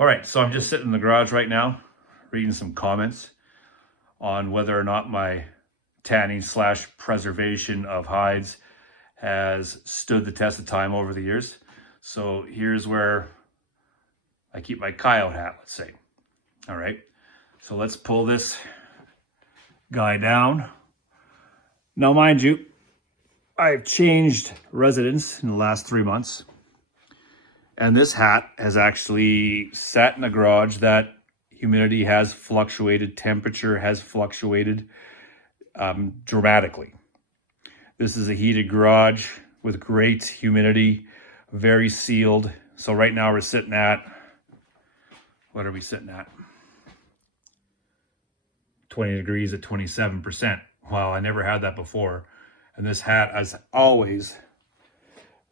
All right, so I'm just sitting in the garage right now, reading some comments on whether or not my tanning slash preservation of hides has stood the test of time over the years. So here's where I keep my coyote hat, let's say. All right, so let's pull this guy down. Now, mind you, I've changed residence in the last 3 months. And this hat has actually sat in a garage that humidity has fluctuated, temperature has fluctuated dramatically. This is a heated garage with great humidity, very sealed. So right now we're sitting at, what are we sitting at? 20 degrees at 27%. Wow, I never had that before. And this hat has always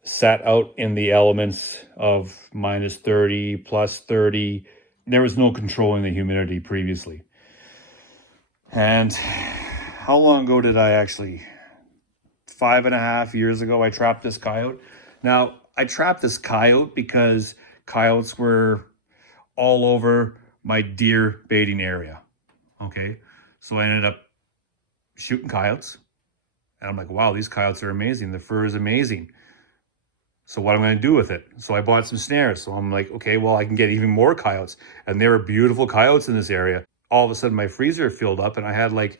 sat out in the elements of minus 30, plus 30. There was no controlling the humidity previously. And how long ago did I actually, 5.5 years ago, I trapped this coyote. Now, I trapped this coyote because coyotes were all over my deer baiting area. Okay, so I ended up shooting coyotes. And I'm like, wow, these coyotes are amazing. The fur is amazing. So what am I going to do with it? So I bought some snares. So I'm like, okay, well, I can get even more coyotes. And there were beautiful coyotes in this area. All of a sudden, my freezer filled up and I had like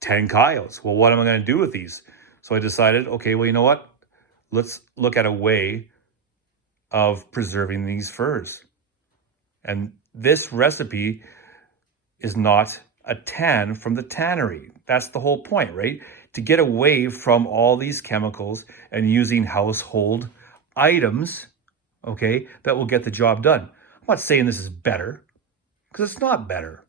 10 coyotes. Well, what am I going to do with these? So I decided, okay, well, you know what? Let's look at a way of preserving these furs. And this recipe is not a tan from the tannery. That's the whole point, right? To get away from all these chemicals and using household items, okay, that will get the job done. I'm not saying this is better, because it's not better,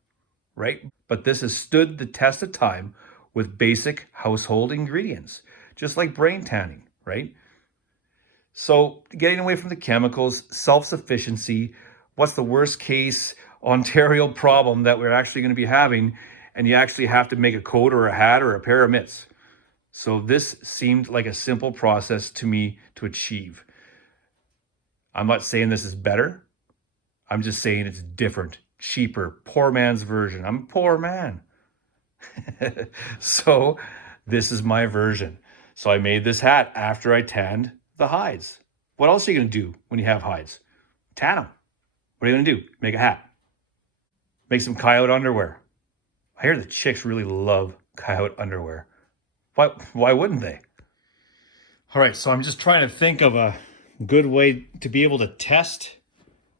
right? But this has stood the test of time with basic household ingredients, just like brain tanning, right? So getting away from the chemicals, self-sufficiency, what's the worst case Ontario problem that we're actually going to be having, and you actually have to make a coat or a hat or a pair of mitts. So this seemed like a simple process to me to achieve. I'm not saying this is better. I'm just saying it's different, cheaper, poor man's version. I'm a poor man. So this is my version. So I made this hat after I tanned the hides. What else are you going to do when you have hides? Tan them. What are you going to do? Make a hat. Make some coyote underwear. I hear the chicks really love coyote underwear. Why wouldn't they? All right, so I'm just trying to think of a good way to be able to test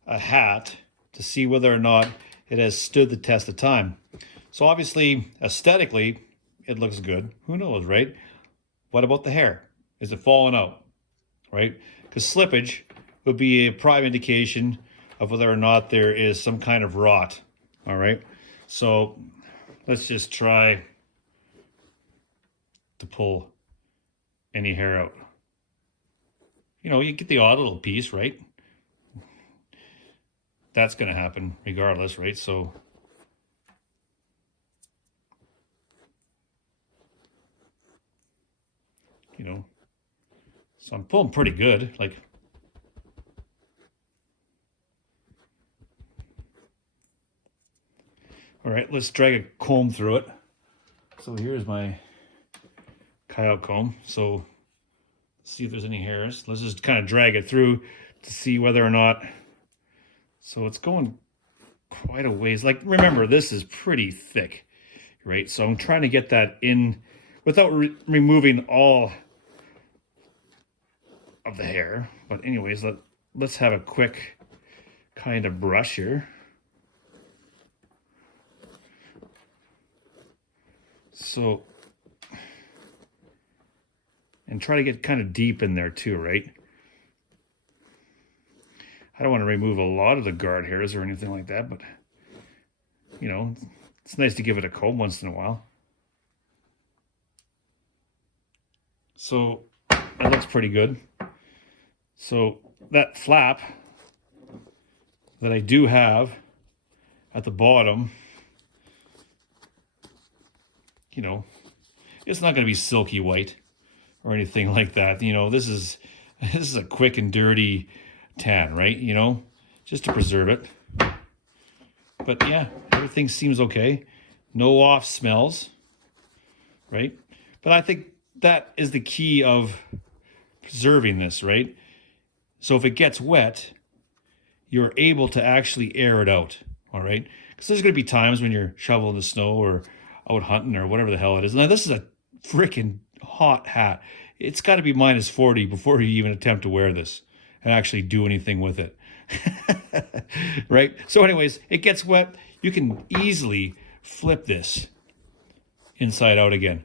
a hat to see whether or not it has stood the test of time. So obviously, aesthetically, it looks good. Who knows, right? What about the hair? Is it falling out, right? Because slippage would be a prime indication of whether or not there is some kind of rot, all right? So let's just try to pull any hair out. You know, you get the odd little piece, right? That's going to happen regardless, right? So you know, so I'm pulling pretty good. Like, all right, let's drag a comb through it. So here's my coyote comb. So see if there's any hairs. Let's just kind of drag it through to see whether or not. So it's going quite a ways. Like, remember, this is pretty thick, right? So I'm trying to get that in without removing all of the hair. But anyways, let's have a quick kind of brush here. So, and try to get kind of deep in there too, right? I don't want to remove a lot of the guard hairs or anything like that, but you know, it's nice to give it a comb once in a while. So that looks pretty good. So that flap that I do have at the bottom, you know, it's not going to be silky white or anything like that. You know, this is a quick and dirty tan, right? You know, just to preserve it. But yeah, everything seems okay. No off smells, right? But I think that is the key of preserving this, right? So if it gets wet, you're able to actually air it out, all right? Because there's going to be times when you're shoveling the snow or out hunting or whatever the hell it is. Now, this is a freaking hot hat. It's got to be minus 40 before you even attempt to wear this and actually do anything with it. Right? So anyways, it gets wet. You can easily flip this inside out again,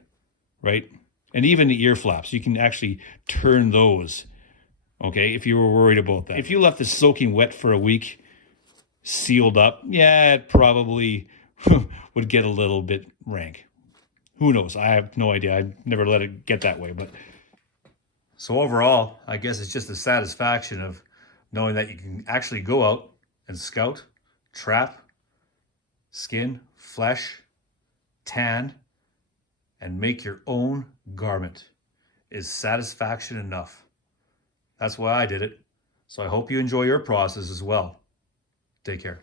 right? And even the ear flaps, you can actually turn those, okay, if you were worried about that. If you left this soaking wet for a week, sealed up, yeah, it probably would get a little bit rank. Who knows? I have no idea. I never let it get that way. But so overall, I guess it's just the satisfaction of knowing that you can actually go out and scout, trap, skin, flesh, tan, and make your own garment is satisfaction enough. That's why I did it. So I hope you enjoy your process as well. Take care.